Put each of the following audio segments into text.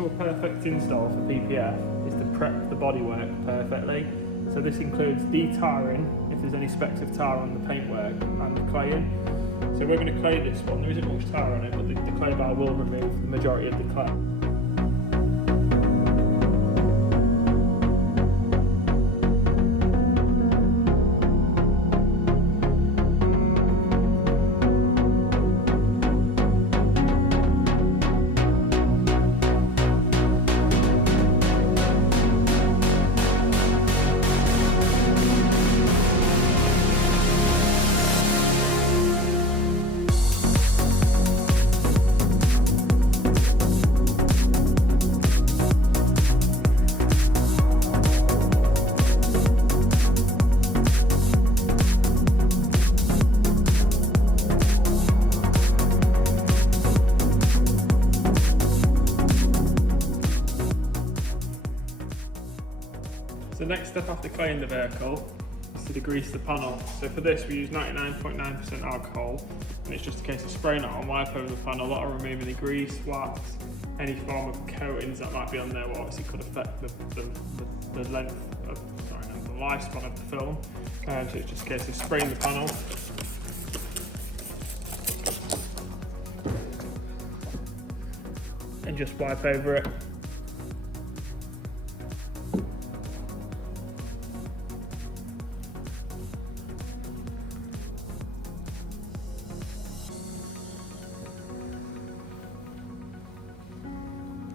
essential perfect install for PPF is to prep the bodywork perfectly. So this includes de-tarring if there's any specks of tar on the paintwork and the claying. So we're going to clay this one. There isn't much tar on it, but the clay bar will remove the majority of the clay. The next step after claying the vehicle is to degrease the panel. So for this we use 99.9% alcohol, and it's just a case of spraying it on, wipe over the panel, a lot of removing the grease, wax, any form of coatings that might be on there, what obviously could affect the length of, the lifespan of the film. So it's just a case of spraying the panel. And just wipe over it.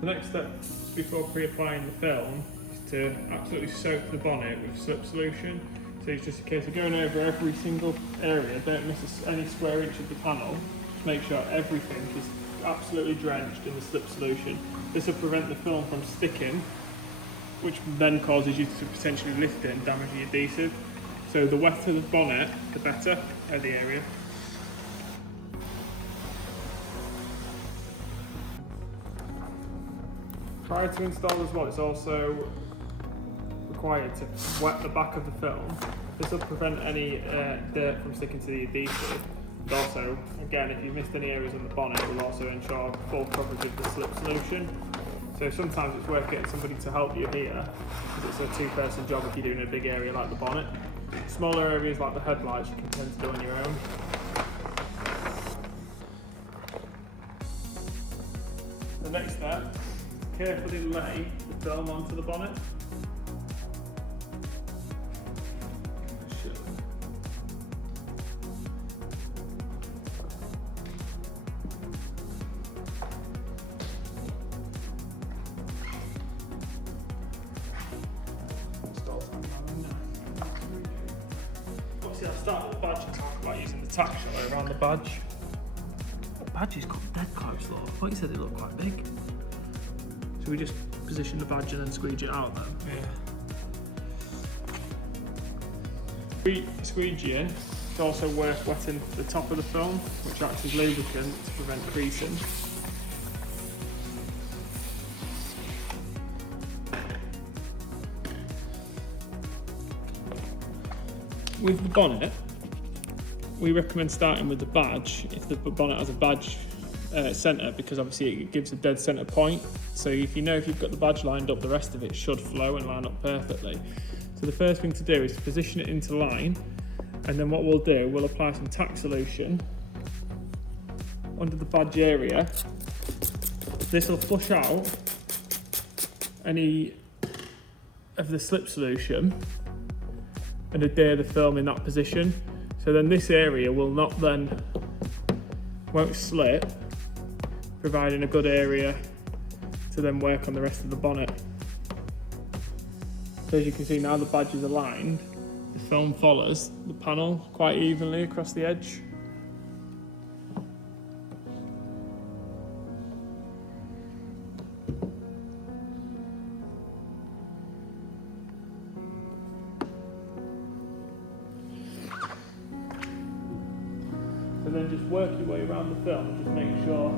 The next step before pre-applying the film is to absolutely soak the bonnet with slip solution. So it's just a case of going over every single area, don't miss any square inch of the panel, just make sure everything is absolutely drenched in the slip solution. This will prevent the film from sticking, which then causes you to potentially lift it and damage the adhesive. So the wetter the bonnet, the better at the area. Prior to install as well, it's also required to wet the back of the film. This will prevent any dirt from sticking to the adhesive. And also, again, if you've missed any areas on the bonnet, it will also ensure full coverage of the slip solution. So sometimes it's worth getting somebody to help you here, because it's a two-person job if you're doing a big area like the bonnet. Smaller areas like the headlights you can tend to do on your own. The next step, carefully lay the film onto the bonnet. Obviously I'll start with the badge and talk about using the tack shot around the badge. The badge is got dead close, though. I thought you said it looked quite big. So we just position the badge and then squeege it out then? Yeah. Squeegeeing is also worth wetting the top of the film, which acts as lubricant to prevent creasing. With the bonnet, we recommend starting with the badge if the bonnet has a badge centre, because obviously it gives a dead centre point. So if you've got the badge lined up, the rest of it should flow and line up perfectly. So the first thing to do is to position it into line, and then what we'll do, we'll apply some tack solution under the badge area. This will flush out any of the slip solution and adhere the film in that position. So then this area won't slip, providing a good area to then work on the rest of the bonnet. So as you can see now, the badge is aligned, the film follows the panel quite evenly across the edge. And then just work your way around the film and just make sure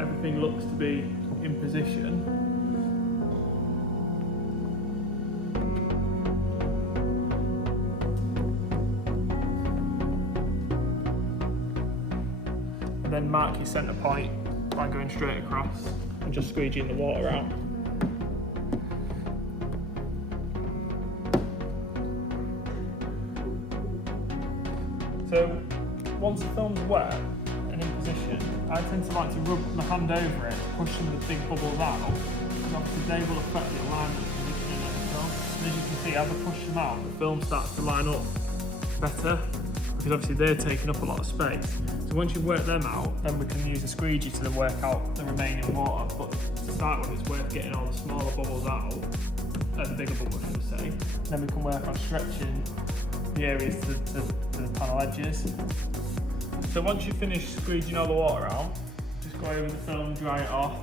everything looks to be in position. And then mark your centre point by going straight across. and just squeegeeing the water out. So once the film's wet and in position, I tend to like to rub my hand over it to push some of the big bubbles out, because obviously they will affect the alignment and positioning of the film. And as you can see, as I push them out, the film starts to line up better, because obviously they're taking up a lot of space. So once you work them out, then we can use a squeegee to then work out the remaining water. But to start with, it's worth getting all the smaller bubbles out, the bigger bubbles, I should say. Then we can work on stretching the areas to the panel edges. So once you've finished squeeging all the water out, just go over the film, dry it off.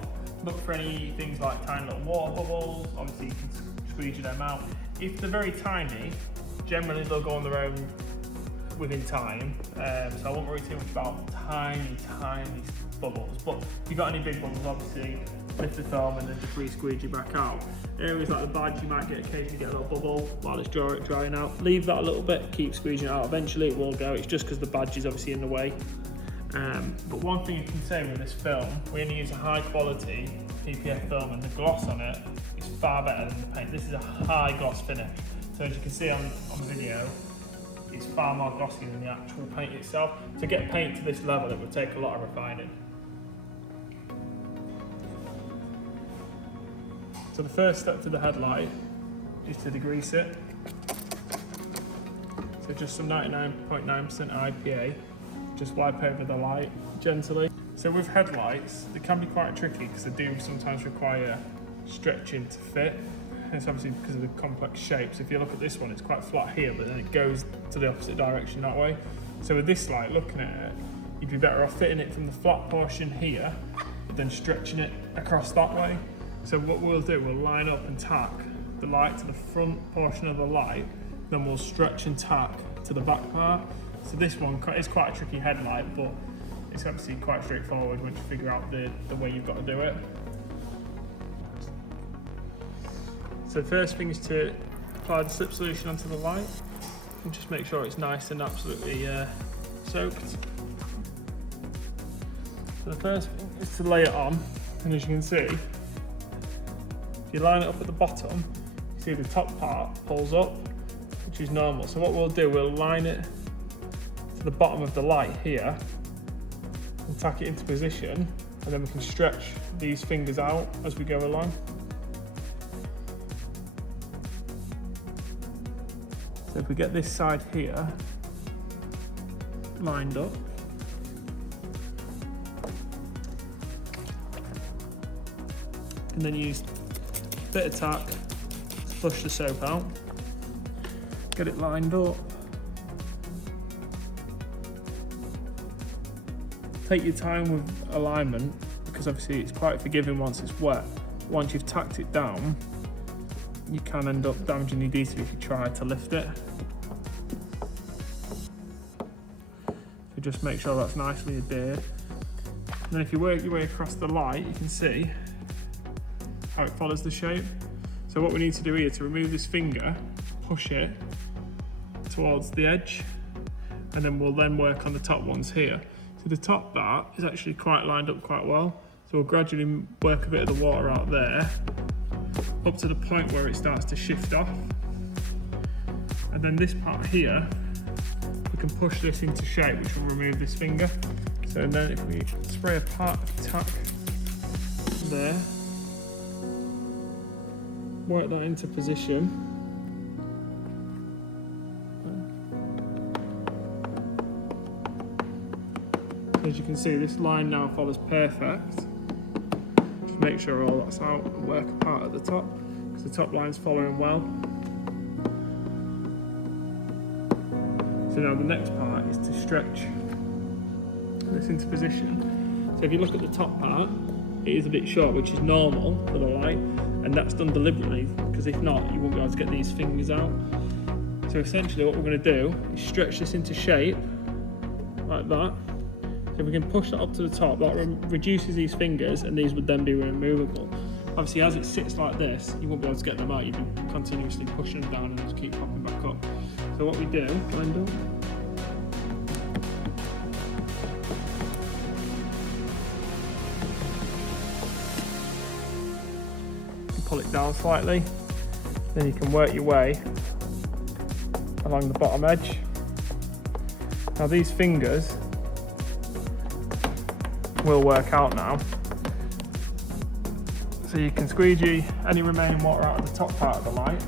Look for any things like tiny little water bubbles. Obviously you can squeegee them out. If they're very tiny, generally they'll go on their own within time. So I won't worry too much about tiny bubbles. But if you've got any big bubbles, obviously lift the film and then just re-squeegee back out. Areas like the badge, you might occasionally get a little bubble while it's drying out. Leave that a little bit, keep squeezing it out. Eventually it will go. It's just because the badge is obviously in the way. But one thing you can say with this film, we only use a high quality PPF film, and the gloss on it is far better than the paint. This is a high gloss finish. So as you can see on the video, it's far more glossy than the actual paint itself. To get paint to this level, it would take a lot of refining. So the first step to the headlight is to degrease it. So just some 99.9% IPA, just wipe over the light gently. So with headlights, they can be quite tricky because they do sometimes require stretching to fit. And it's obviously because of the complex shapes. If you look at this one, it's quite flat here, but then it goes to the opposite direction that way. So with this light, looking at it, you'd be better off fitting it from the flat portion here, but then stretching it across that way. So what we'll do, we'll line up and tack the light to the front portion of the light, then we'll stretch and tack to the back part. So this one is quite a tricky headlight, but it's obviously quite straightforward once you figure out the way you've got to do it. So the first thing is to apply the slip solution onto the light and just make sure it's nice and absolutely soaked. So the first thing is to lay it on, and as you can see, if you line it up at the bottom, you see the top part pulls up, which is normal. So what we'll do, we'll line it to the bottom of the light here and tack it into position, and then we can stretch these fingers out as we go along. So if we get this side here lined up, and then use a bit of tack to push the soap out, get it lined up. Take your time with alignment, because obviously it's quite forgiving once it's wet. Once you've tacked it down, you can end up damaging your adhesive if you try to lift it. So just make sure that's nicely adhered. And then if you work your way across the light, you can see how it follows the shape. So what we need to do here, to remove this finger, push it towards the edge, and then we'll then work on the top ones here. So the top part is actually quite lined up quite well. So we'll gradually work a bit of the water out there, up to the point where it starts to shift off. And then this part here, we can push this into shape, which will remove this finger. So then if we spray a part of tack there, work that into position. As you can see, this line now follows perfect. Just make sure all that's out and work a part at the top, because the top line's following well. So now the next part is to stretch this into position. So if you look at the top part, it is a bit short, which is normal for the light, and that's done deliberately, because if not, you won't be able to get these fingers out. So essentially what we're going to do is stretch this into shape, like that. So if we can push that up to the top, that reduces these fingers, and these would then be removable. Obviously, as it sits like this, you won't be able to get them out. You'd be continuously pushing them down and just keep popping back up. So what we do, pull it down slightly. Then you can work your way along the bottom edge. Now these fingers will work out now. So you can squeegee any remaining water out of the top part of the light.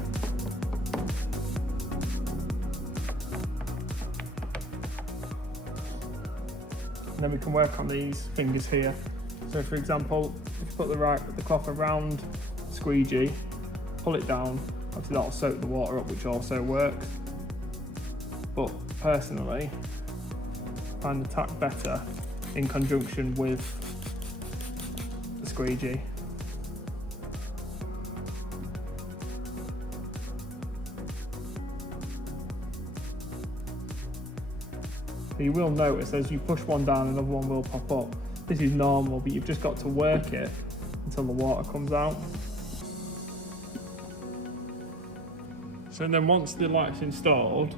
And then we can work on these fingers here. So for example, if you put the cloth around the squeegee, pull it down, obviously that'll soak the water up, which also works. But personally, I find the tack better in conjunction with the squeegee. So you will notice as you push one down, another one will pop up. This is normal, but you've just got to work it until the water comes out. So then once the light's installed,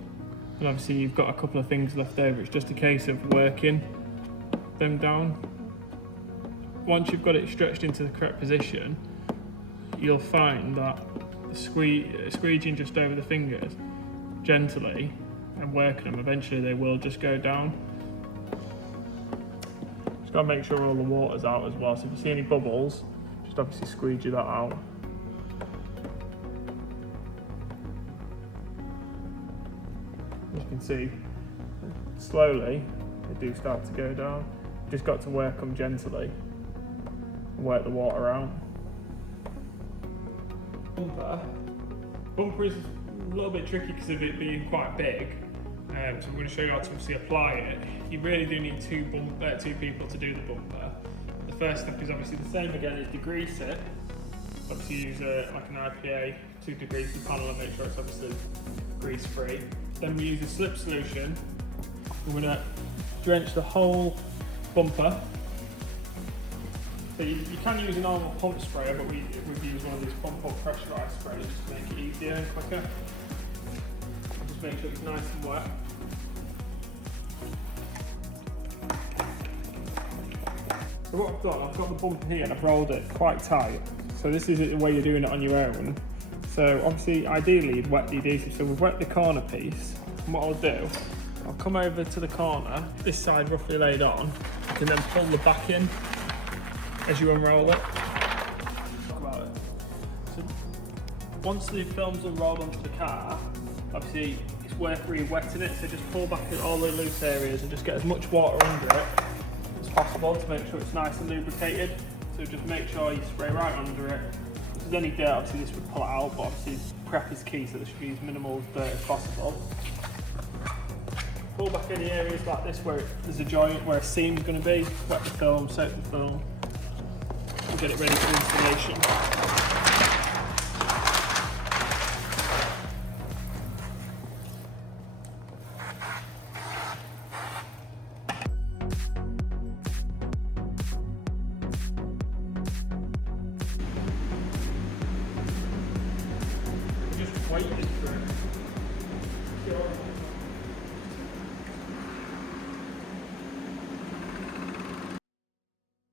and obviously you've got a couple of things left over, it's just a case of working them down. Once you've got it stretched into the correct position, you'll find that squeegeeing just over the fingers gently and working them, eventually they will just go down. Just got to make sure all the water's out as well, so if you see any bubbles, just obviously squeegee that out. As you can see, slowly they do start to go down. Just got to work them gently and work the water out. Bumper is a little bit tricky because of it being quite big. So I'm going to show you how to obviously apply it. You really do need two people to do the bumper. The first step is obviously the same again, is degrease it. Obviously use like an IPA to degrease the panel and make sure it's obviously grease free. Then we use a slip solution. We're going to drench the whole bumper. So you can use a normal pump sprayer, but we've used one of these pump up pressurised sprayers just to make it easier and quicker. Just make sure it's nice and wet. So what I've done, I've got the bumper here and I've rolled it quite tight. So this is the way you're doing it on your own. So obviously, ideally you'd wet the adhesive. So we've wet the corner piece, and what I'll do, I'll come over to the corner, this side roughly laid on, you can then pull the back in as you unroll it. Talk about it. So once the film's unrolled onto the car, obviously it's worth re-wetting it, so just pull back in all the loose areas and just get as much water under it as possible to make sure it's nice and lubricated. So just make sure you spray right under it. If there's any dirt, obviously this would pull it out, but obviously prep is key, so there should be as minimal dirt as possible. Pull back any areas like this where there's a joint, where a seam's going to be, wet the film, soak the film, and get it ready for installation. Just waited for it.